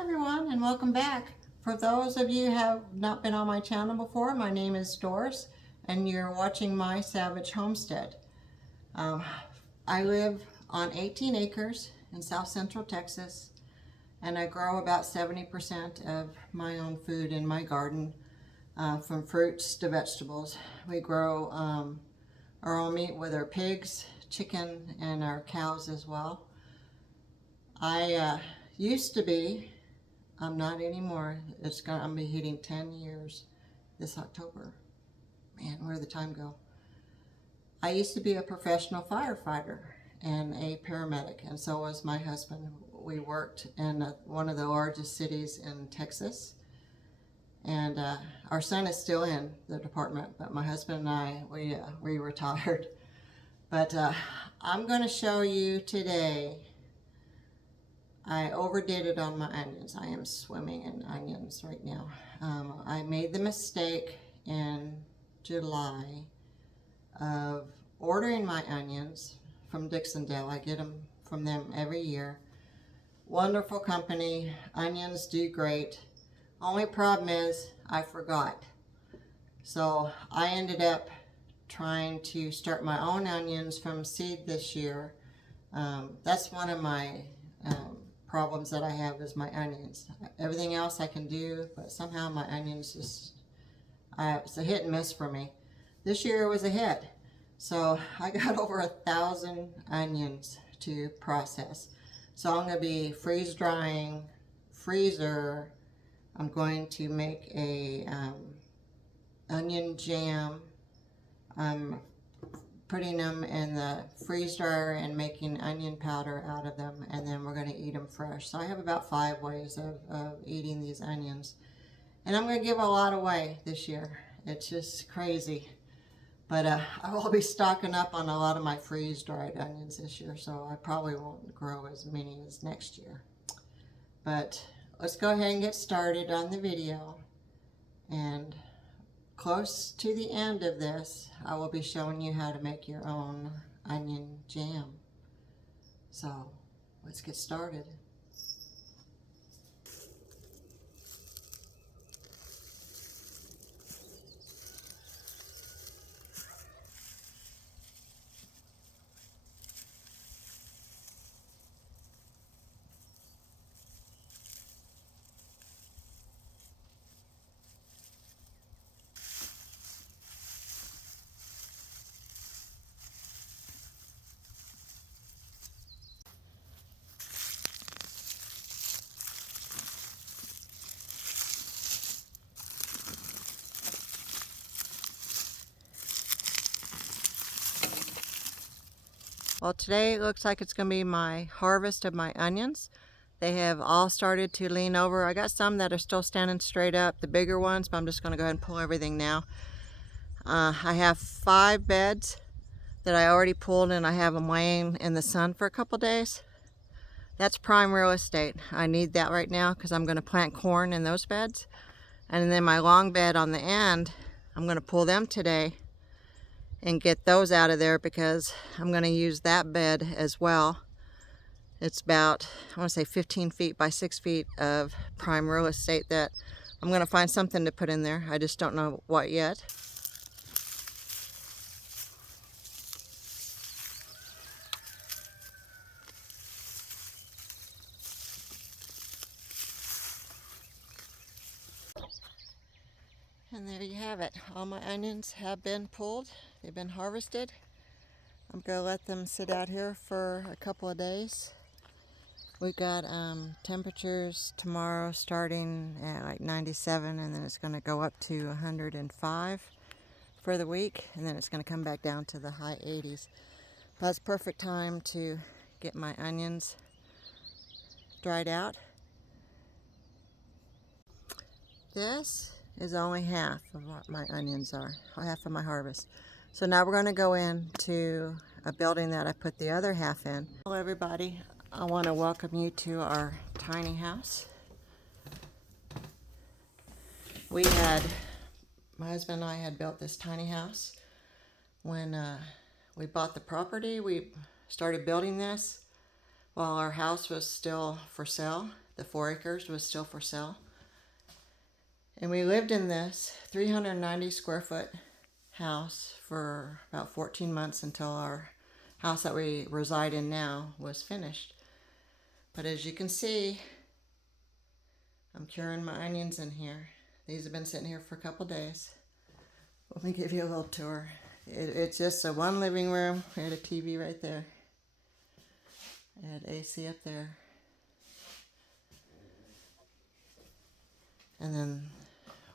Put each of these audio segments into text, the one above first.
Hi everyone, and welcome back. For those of you who have not been on my channel before, my name is Doris and you're watching my Savage Homestead. Um, I live on 18 acres in south central Texas, and I grow about 70% of my own food in my garden, from fruits to vegetables. We grow our own meat with our pigs, chicken, and our cows as well. I used to be, I'm not anymore. I'm gonna be hitting 10 years this October. Man, where did the time go? I used to be a professional firefighter and a paramedic, and so was my husband. We worked in one of the largest cities in Texas, and our son is still in the department, but my husband and I, we retired. But I'm going to show you today. I overdid it on my onions. I am swimming in onions right now. I made the mistake in July of ordering my onions from Dixondale. I get them from them every year. Wonderful company. Onions do great. Only problem is I forgot. So I ended up trying to start my own onions from seed this year. That's one of my problems that I have is my onions. Everything else I can do, but somehow my onions just, it's a hit and miss for me. This year it was a hit. So I got over 1,000 onions to process. So I'm going to be freeze drying, freezer. I'm going to make a onion jam. I'm putting them in the freeze dryer and making onion powder out of them, and then we're going to eat them fresh. So I have about 5 ways of eating these onions, and I'm going to give a lot away this year. It's just crazy, but I will be stocking up on a lot of my freeze dried onions this year, so I probably won't grow as many as next year. But let's go ahead and get started on the video, and close to the end of this, I will be showing you how to make your own onion jam. So let's get started. Well, today it looks like it's going to be my harvest of my onions. They have all started to lean over. I got some that are still standing straight up, the bigger ones, but I'm just going to go ahead and pull everything now. I have 5 beds that I already pulled, and I have them laying in the sun for a couple days. That's prime real estate. I need that right now because I'm going to plant corn in those beds. And then my long bed on the end, I'm going to pull them today and get those out of there because I'm going to use that bed as well. It's about, I want to say 15 feet by 6 feet of prime real estate that I'm going to find something to put in there. I just don't know what yet. And there you have it. All my onions have been pulled. They've been harvested. I'm going to let them sit out here for a couple of days. We got temperatures tomorrow starting at like 97, and then it's going to go up to 105 for the week, and then it's going to come back down to the high 80s. That's perfect time to get my onions dried out. This is only half of what my onions are, half of my harvest. So now we're going to go into a building that I put the other half in. Hello everybody, I want to welcome you to our tiny house. My husband and I had built this tiny house. When we bought the property, we started building this while our house was still for sale. The 4 acres was still for sale. And we lived in this 390 square foot house for about 14 months until our house that we reside in now was finished. But as you can see, I'm curing my onions in here. These have been sitting here for a couple days. Let me give you a little tour. It's just a one living room. We had a TV right there. I had AC up there. And then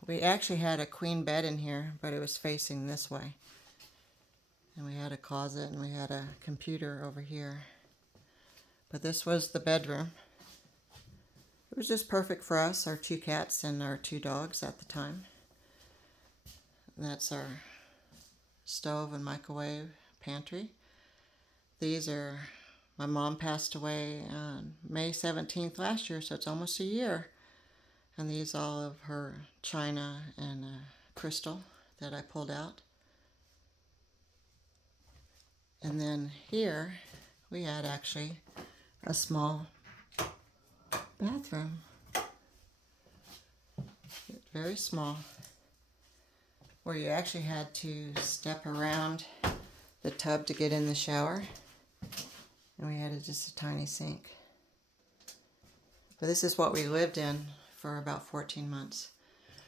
we actually had a queen bed in here, but it was facing this way. And we had a closet and we had a computer over here. But this was the bedroom. It was just perfect for us, our 2 cats and our 2 dogs at the time. And that's our stove and microwave pantry. These are, my mom passed away on May 17th last year, so it's almost a year. And these all of her china and crystal that I pulled out. And then here we had actually a small bathroom. Very small, where you actually had to step around the tub to get in the shower. And we had just a tiny sink. But this is what we lived in for about 14 months.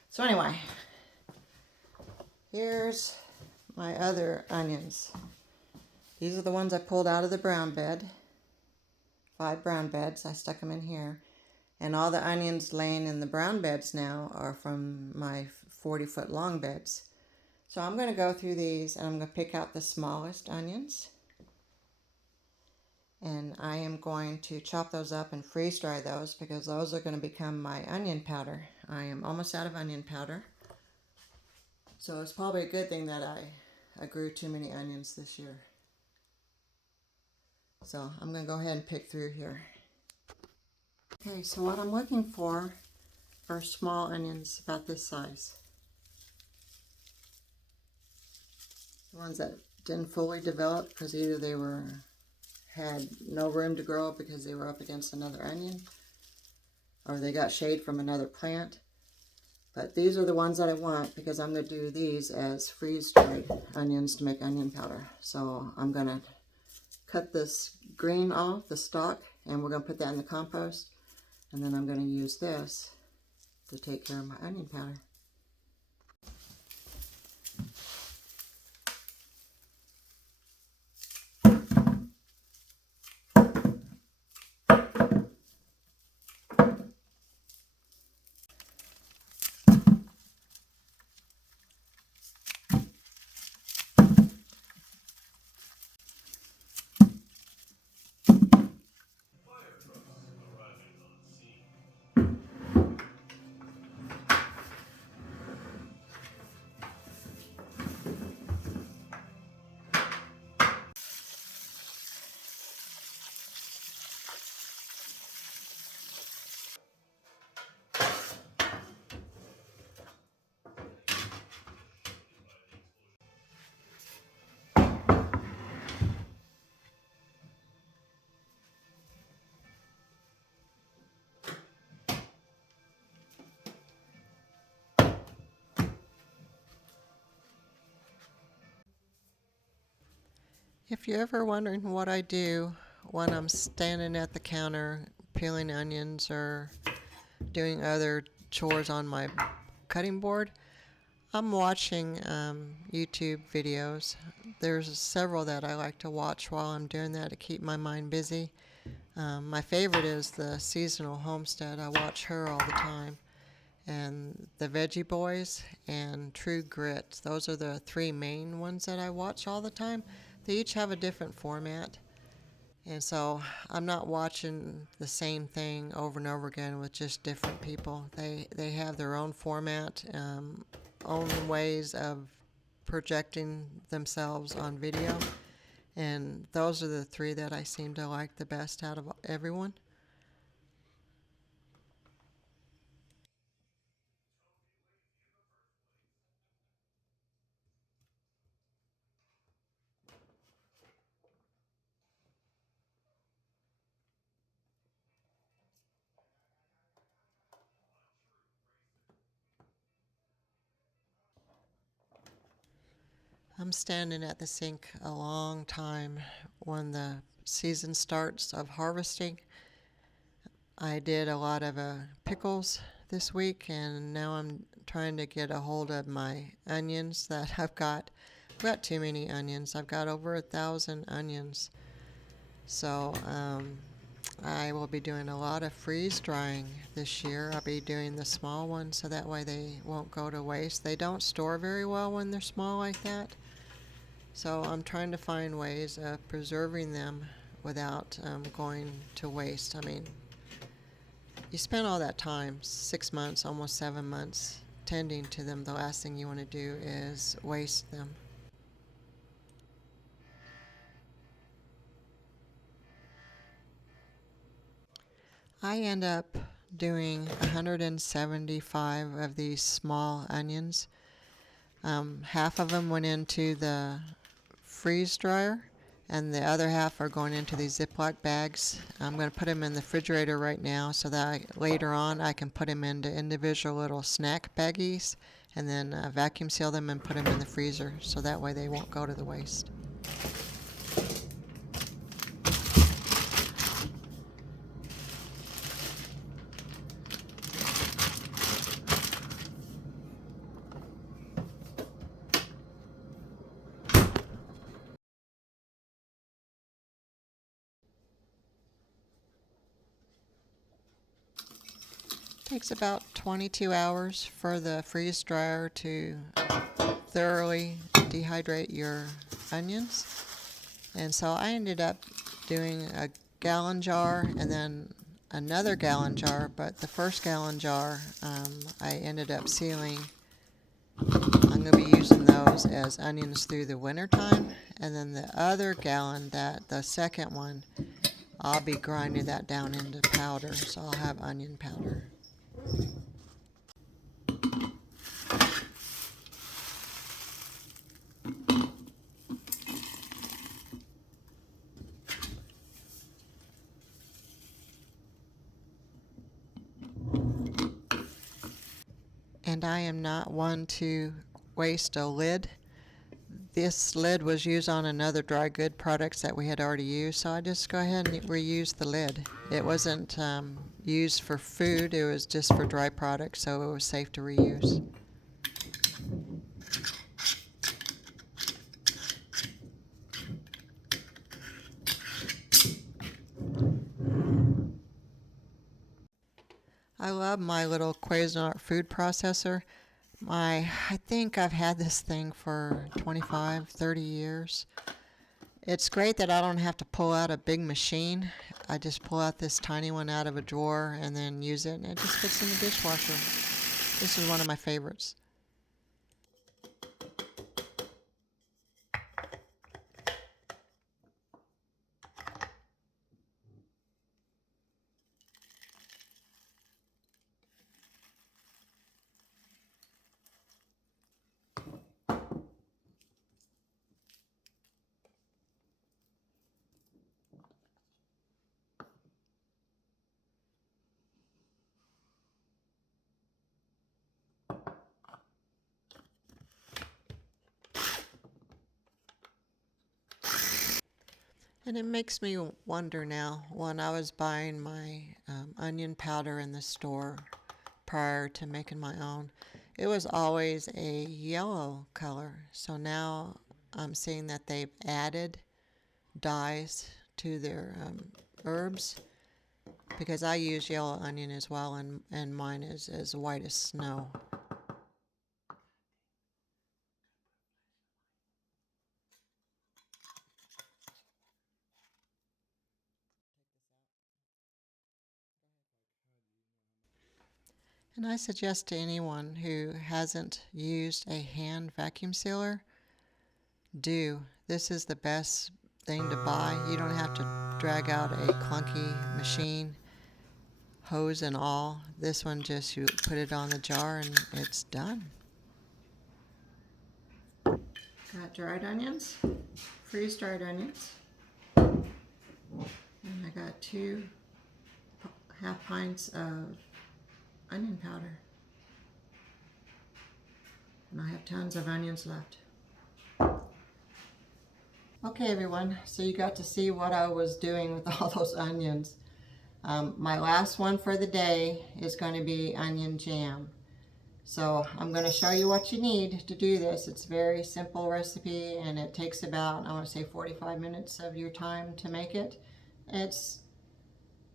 So anyway, here's my other onions. These are the ones I pulled out of the brown bed. 5 brown beds, I stuck them in here. And all the onions laying in the brown beds now are from my 40-foot long beds. So I'm going to go through these and I'm going to pick out the smallest onions. And I am going to chop those up and freeze dry those because those are going to become my onion powder. I am almost out of onion powder. So it's probably a good thing that I grew too many onions this year. So I'm going to go ahead and pick through here. Okay, so what I'm looking for are small onions about this size. The ones that didn't fully develop because either they had no room to grow because they were up against another onion, or they got shade from another plant. But these are the ones that I want because I'm going to do these as freeze-dried onions to make onion powder. So I'm going to cut this green off, the stalk, and we're going to put that in the compost. And then I'm going to use this to take care of my onion powder. If you're ever wondering what I do when I'm standing at the counter peeling onions or doing other chores on my cutting board, I'm watching YouTube videos. There's several that I like to watch while I'm doing that to keep my mind busy. My favorite is the Seasonal Homestead. I watch her all the time. And the Veggie Boys and True Grit. Those are the 3 main ones that I watch all the time. They each have a different format. And so I'm not watching the same thing over and over again with just different people. They have their own format, own ways of projecting themselves on video. And those are the 3 that I seem to like the best out of everyone. I'm standing at the sink a long time when the season starts of harvesting. I did a lot of pickles this week, and now I'm trying to get a hold of my onions that I've got. I've got too many onions. I've got over 1,000 onions. So I will be doing a lot of freeze drying this year. I'll be doing the small ones so that way they won't go to waste. They don't store very well when they're small like that. So I'm trying to find ways of preserving them without going to waste. I mean, you spend all that time, 6 months, almost 7 months, tending to them. The last thing you want to do is waste them. I end up doing 175 of these small onions. Half of them went into the freeze dryer, and the other half are going into these Ziploc bags. I'm going to put them in the refrigerator right now so that later on I can put them into individual little snack baggies and then vacuum seal them and put them in the freezer so that way they won't go to the waste. Takes about 22 hours for the freeze dryer to thoroughly dehydrate your onions. And so I ended up doing a gallon jar and then another gallon jar, but the first gallon jar I ended up sealing. I'm going to be using those as onions through the winter time, and then the other gallon, the second one, I'll be grinding that down into powder, so I'll have onion powder. And I am not one to waste a lid. This lid was used on another dry good products that we had already used, so I just go ahead and reuse the lid. It wasn't used for food, it was just for dry products, so it was safe to reuse. I love my little Cuisinart food processor. I think I've had this thing for 25, 30 years. It's great that I don't have to pull out a big machine. I just pull out this tiny one out of a drawer and then use it, and it just fits in the dishwasher. This is one of my favorites. And it makes me wonder now, when I was buying my onion powder in the store prior to making my own, it was always a yellow color. So now I'm seeing that they've added dyes to their herbs, because I use yellow onion as well, and mine is as white as snow. And I suggest to anyone who hasn't used a hand vacuum sealer, do. This is the best thing to buy. You don't have to drag out a clunky machine, hose and all. This one, just you put it on the jar and it's done. Got dried onions, freeze dried onions, and I got 2 half pints of onion powder. And I have tons of onions left. Okay everyone, so you got to see what I was doing with all those onions. My last one for the day is going to be onion jam. So I'm going to show you what you need to do this. It's a very simple recipe and it takes about, I want to say 45 minutes of your time to make it. It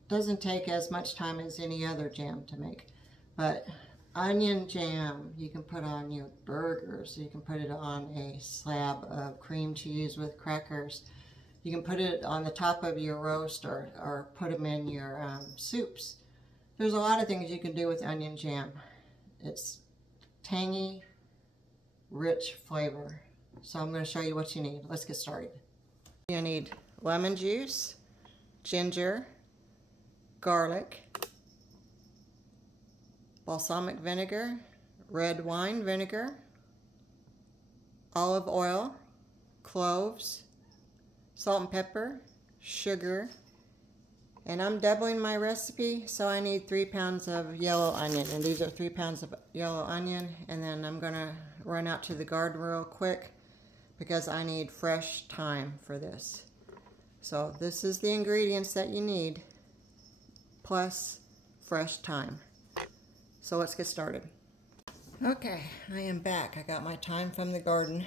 doesn't take as much time as any other jam to make. But onion jam you can put on your burgers, you can put it on a slab of cream cheese with crackers. You can put it on the top of your roast or put them in your soups. There's a lot of things you can do with onion jam. It's tangy, rich flavor. So I'm going to show you what you need. Let's get started. You need lemon juice, ginger, garlic, balsamic vinegar, red wine vinegar, olive oil, cloves, salt and pepper, sugar, and I'm doubling my recipe, so I need 3 pounds of yellow onion, and these are 3 pounds of yellow onion. And then I'm gonna run out to the garden real quick because I need fresh thyme for this. So this is the ingredients that you need, plus fresh thyme. So let's get started. Okay, I am back. I got my thyme from the garden.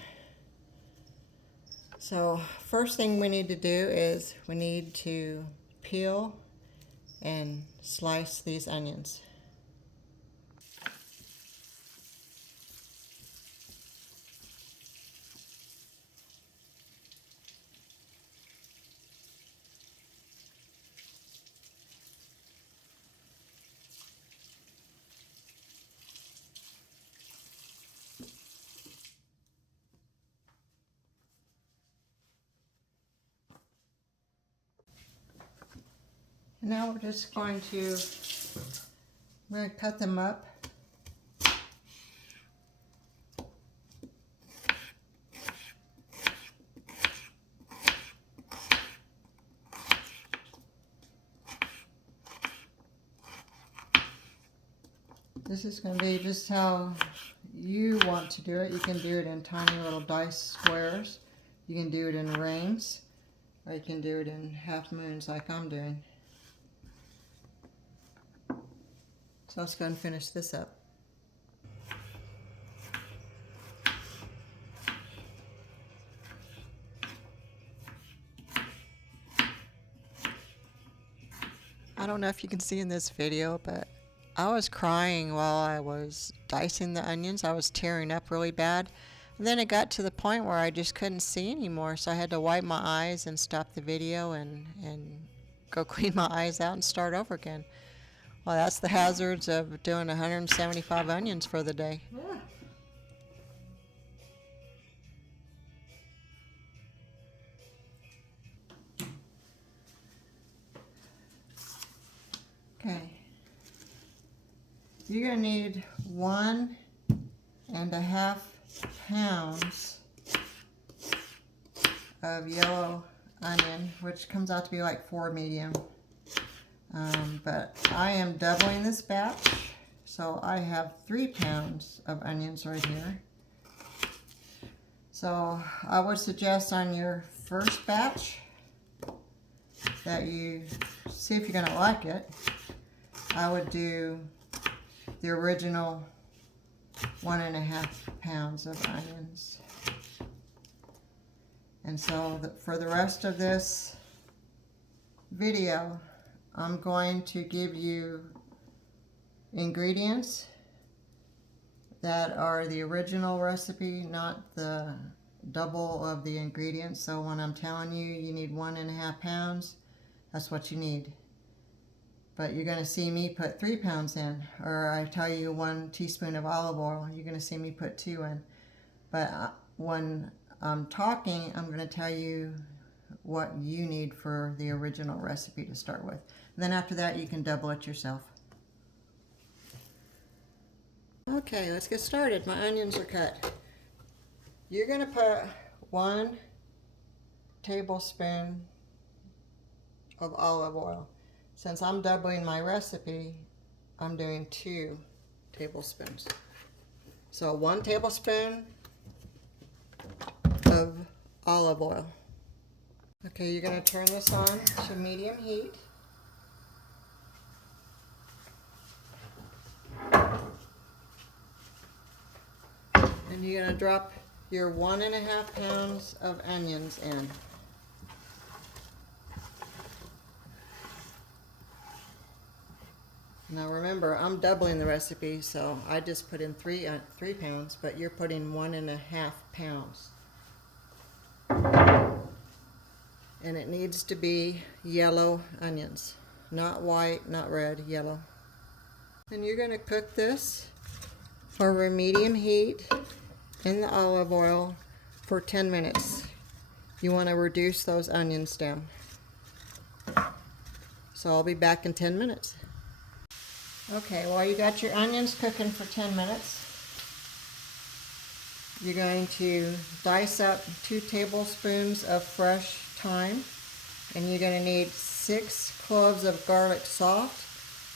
So first thing we need to do is we need to peel and slice these onions. Now we're just going to, cut them up. This is going to be just how you want to do it. You can do it in tiny little dice squares. You can do it in rings, or you can do it in half moons like I'm doing. So let's go and finish this up. I don't know if you can see in this video, but I was crying while I was dicing the onions. I was tearing up really bad. And then it got to the point where I just couldn't see anymore, so I had to wipe my eyes and stop the video and go clean my eyes out and start over again. Well, that's the hazards of doing 175 onions for the day. Yeah. Okay. You're going to need 1.5 pounds of yellow onion, which comes out to be like 4 medium. But I am doubling this batch, so I have 3 pounds of onions right here. So I would suggest on your first batch that you see if you're going to like it. I would do the original 1.5 pounds of onions. And so for the rest of this video, I'm going to give you ingredients that are the original recipe, not the double of the ingredients. So when I'm telling you you need 1.5 pounds, that's what you need. But you're going to see me put 3 pounds in, or I tell you 1 teaspoon of olive oil, you're going to see me put 2 in. But when I'm talking, I'm going to tell you what you need for the original recipe to start with. And then after that, you can double it yourself. Okay, let's get started. My onions are cut. You're going to put 1 tablespoon of olive oil. Since I'm doubling my recipe, I'm doing 2 tablespoons. So 1 tablespoon of olive oil. Okay, you're going to turn this on to medium heat. And you're going to drop your 1.5 pounds of onions in. Now remember, I'm doubling the recipe, so I just put in 3 pounds, but you're putting 1.5 pounds. And it needs to be yellow onions, not white, not red, yellow. And you're going to cook this over medium heat in the olive oil for 10 minutes. You want to reduce those onions down. So I'll be back in 10 minutes. Okay, while you got your onions cooking for 10 minutes, you're going to dice up 2 tablespoons of fresh thyme, and you're going to need 6 cloves of garlic soft.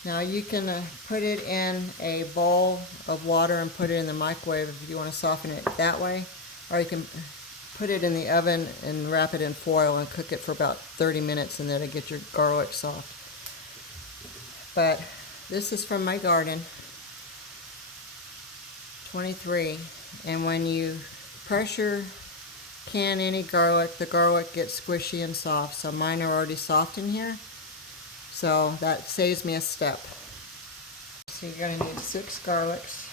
Now you can put it in a bowl of water and put it in the microwave if you want to soften it that way, or you can put it in the oven and wrap it in foil and cook it for about 30 minutes, and then it'll get your garlic soft. But this is from my garden, 23, and when you pressure can any garlic, the garlic gets squishy and soft. So mine are already soft in here, so that saves me a step. So you're going to need 6 garlics.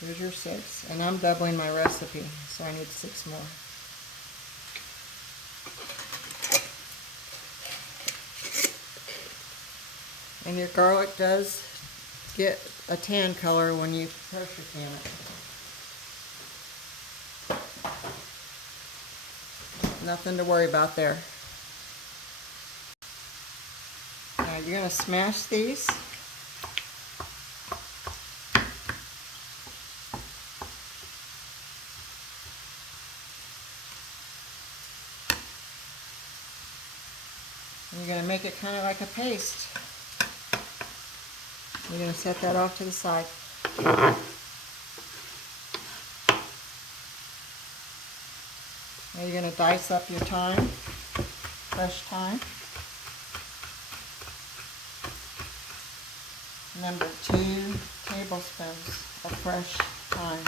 Here's your 6, and I'm doubling my recipe, so I need 6 more. And your garlic does get a tan color when you pressure can it. Nothing to worry about there. Now you're going to smash these. And you're going to make it kind of like a paste. You're going to set that off to the side. Now you're going to dice up your thyme, fresh thyme. Remember, 2 tablespoons of fresh thyme.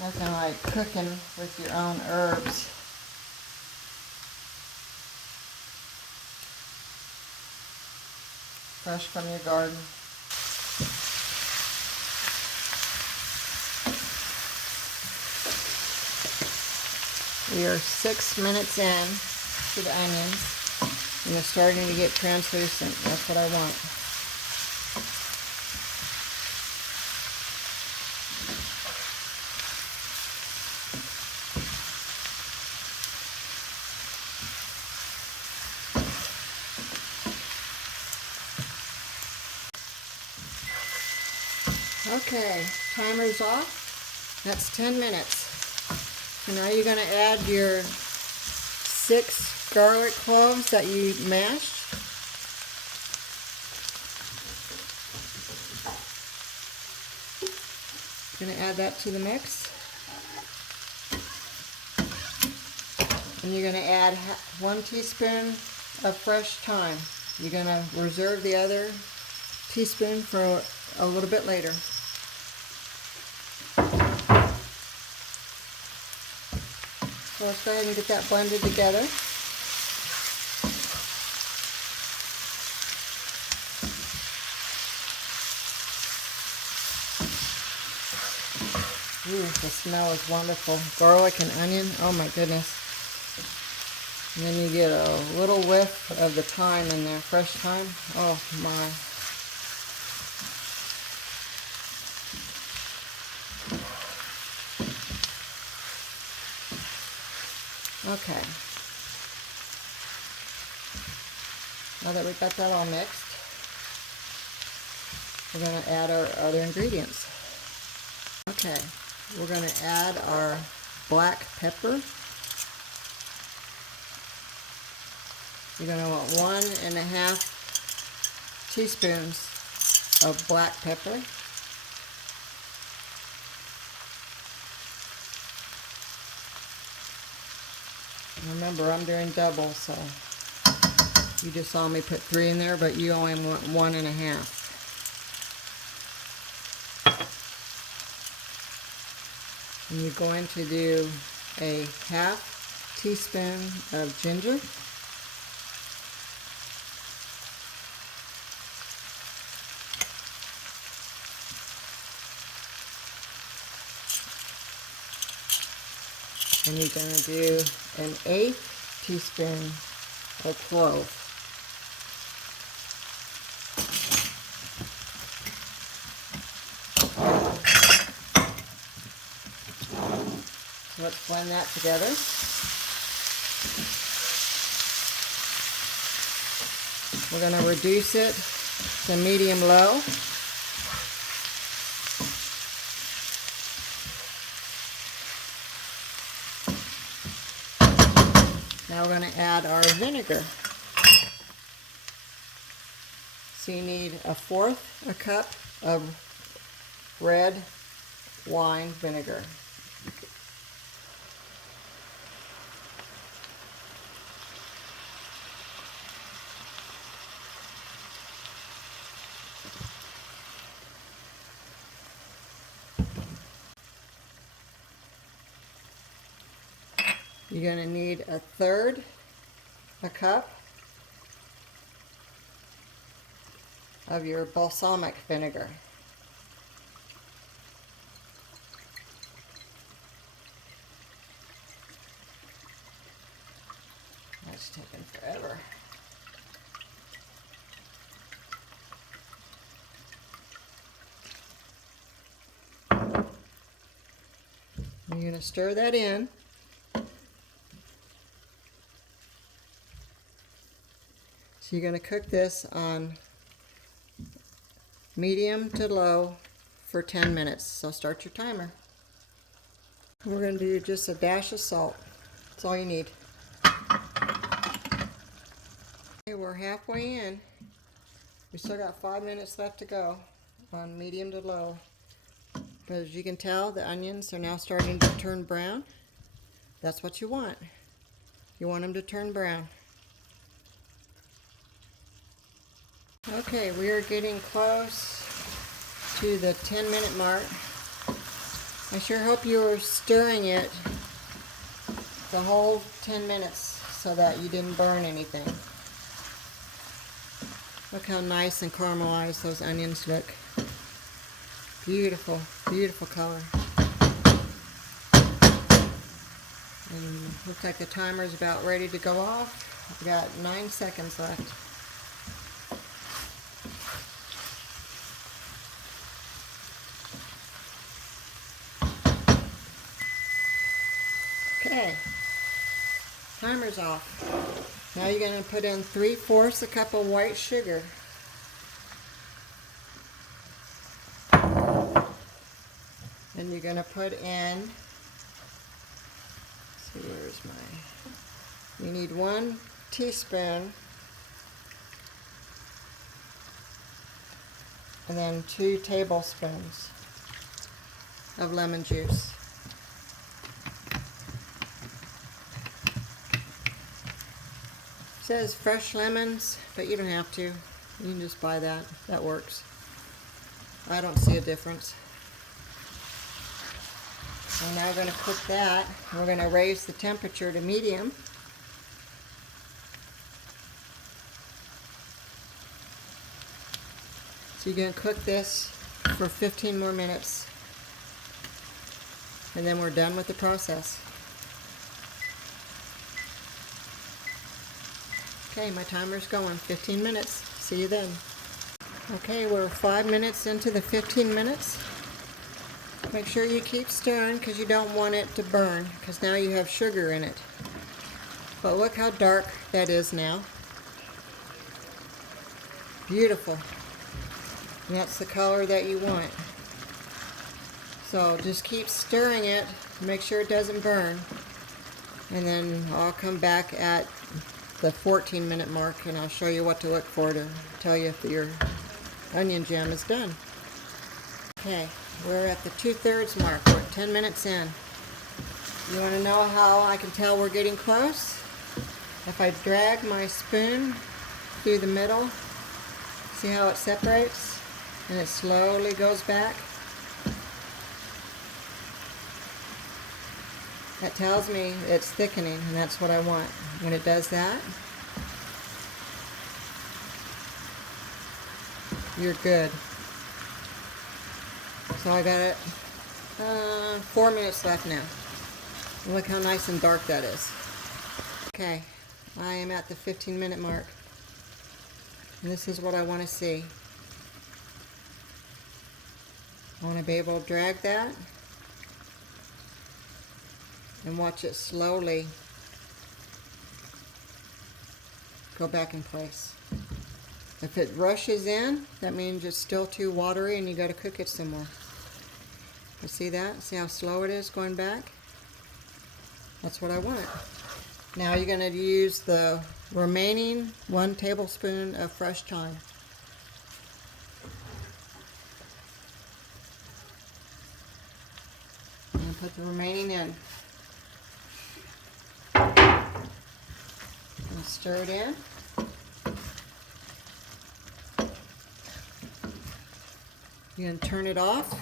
Nothing like cooking with your own herbs. Fresh from your garden. We are 6 minutes in to the onions, and they're starting to get translucent. That's what I want. Okay, timer's off. That's 10 minutes. So now you're going to add your 6 garlic cloves that you mashed. You're going to add that to the mix. And you're going to add 1 teaspoon of fresh thyme. You're going to reserve the other teaspoon for a little bit later. So let's go ahead and get that blended together. Ooh, the smell is wonderful. Garlic and onion, oh my goodness. And then you get a little whiff of the thyme in there, fresh thyme. Oh my. Okay. Now that we've got that all mixed, we're going to add our other ingredients. Okay, we're going to add our black pepper. You're going to want 1.5 teaspoons of black pepper. Remember, I'm doing double, so you just saw me put 3 in there, but you only want 1.5. And you're going to do a 1/2 teaspoon of ginger. And you're going to do an 1/8 teaspoon of clove. So let's blend that together. We're going to reduce it to medium-low. Now we're going to add our vinegar. So you need 1/4 a cup of red wine vinegar. You're going to need 1/3 a cup of your balsamic vinegar. That's taking forever. You're going to stir that in. So you're going to cook this on medium to low for 10 minutes. So start your timer. We're going to do just a dash of salt. That's all you need. Okay, we're halfway in. We still got 5 minutes left to go on medium to low. But as you can tell, the onions are now starting to turn brown. That's what you want. You want them to turn brown. Okay, we are getting close to the 10-minute mark. I sure hope you are stirring it the whole 10 minutes so that you didn't burn anything. Look how nice and caramelized those onions look. Beautiful, beautiful color. And looks like the timer is about ready to go off. We've got 9 seconds left. Okay, timer's off. Now you're going to put in 3/4 a cup of white sugar. And you're going to put in, let's see, where's my, you need 1 teaspoon and then 2 tablespoons of lemon juice. It says fresh lemons, but you don't have to. You can just buy that. That works. I don't see a difference. And now we're going to cook that. We're going to raise the temperature to medium. So you're going to cook this for 15 more minutes. And then we're done with the process. Okay, my timer's going. 15 minutes. See you then. Okay, we're 5 minutes into the 15 minutes. Make sure you keep stirring because you don't want it to burn, because now you have sugar in it. But look how dark that is now. Beautiful. And that's the color that you want. So just keep stirring it, make sure it doesn't burn. And then I'll come back at the 14-minute mark and I'll show you what to look for to tell you if you're onion jam is done. Okay, we're at the 2/3 mark. We're at 10 minutes in. You want to know how I can tell we're getting close? If I drag my spoon through the middle, see how it separates? And it slowly goes back. That tells me it's thickening, and that's what I want. When it does that, you're good. So I got it 4 minutes left now. Look how nice and dark that is. Okay, I am at the 15-minute mark. And this is what I want to see. I want to be able to drag that and watch it slowly go back in place. If it rushes in, that means it's still too watery and you got to cook it some more. But see that? See how slow it is going back? That's what I want. Now you're going to use the remaining 1 tablespoon of fresh thyme. And put the remaining in. And stir it in. You're going to turn it off.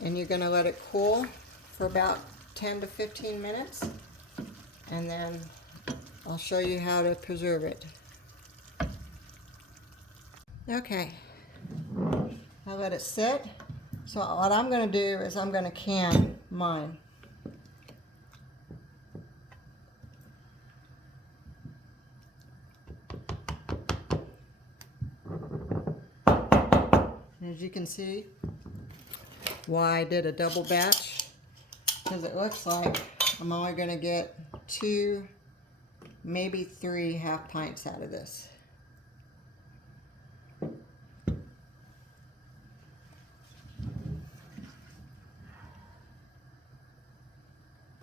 And you're going to let it cool for about 10 to 15 minutes. And then I'll show you how to preserve it. Okay. I'll let it sit. So what I'm going to do is I'm going to can mine. As you can see, why I did a double batch, because it looks like I'm only going to get 2, maybe 3 half pints out of this.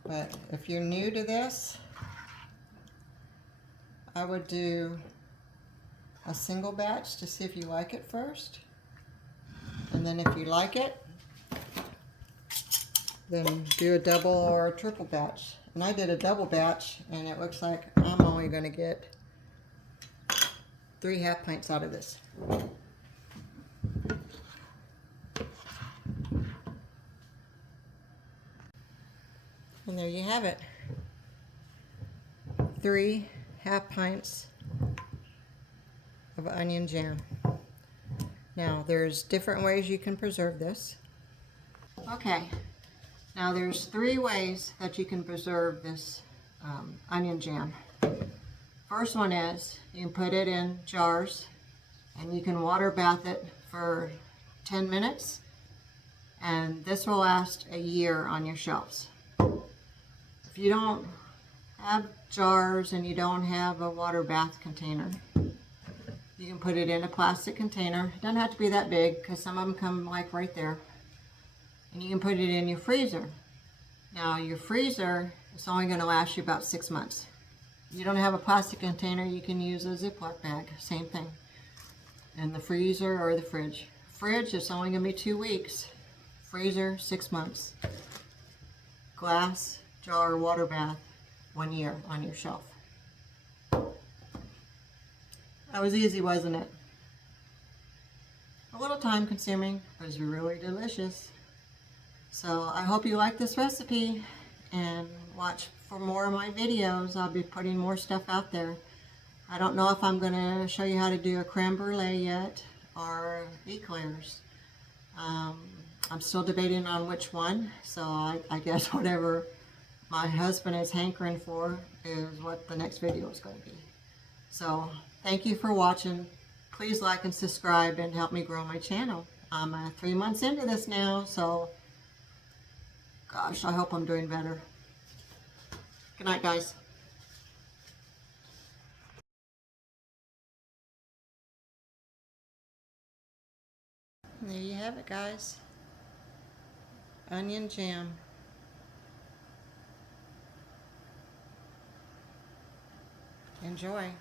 But if you're new to this, I would do a single batch to see if you like it first. And then if you like it, then do a double or a triple batch. And I did a double batch, and it looks like I'm only going to get 3 half pints out of this. And there you have it. 3 half pints of onion jam. Now, there's different ways you can preserve this. Okay, now there's 3 ways that you can preserve this onion jam. First one is you can put it in jars and you can water bath it for 10 minutes, and this will last a year on your shelves. If you don't have jars and you don't have a water bath container, you can put it in a plastic container. It doesn't have to be that big because some of them come like right there. And you can put it in your freezer. Now your freezer is only going to last you about 6 months. If you don't have a plastic container, you can use a Ziploc bag, same thing. In the freezer or the fridge. Fridge is only going to be 2 weeks. Freezer, 6 months. Glass, jar, water bath, 1 year on your shelf. That was easy, wasn't it? A little time consuming, but it's really delicious. So I hope you like this recipe and watch for more of my videos. I'll be putting more stuff out there. I don't know if I'm going to show you how to do a creme brulee yet or eclairs. I'm still debating on which one, so I guess whatever my husband is hankering for is what the next video is going to be. So thank you for watching. Please like and subscribe and help me grow my channel. I'm 3 months into this now, so gosh, I hope I'm doing better. Good night, guys. And there you have it, guys. Onion jam. Enjoy.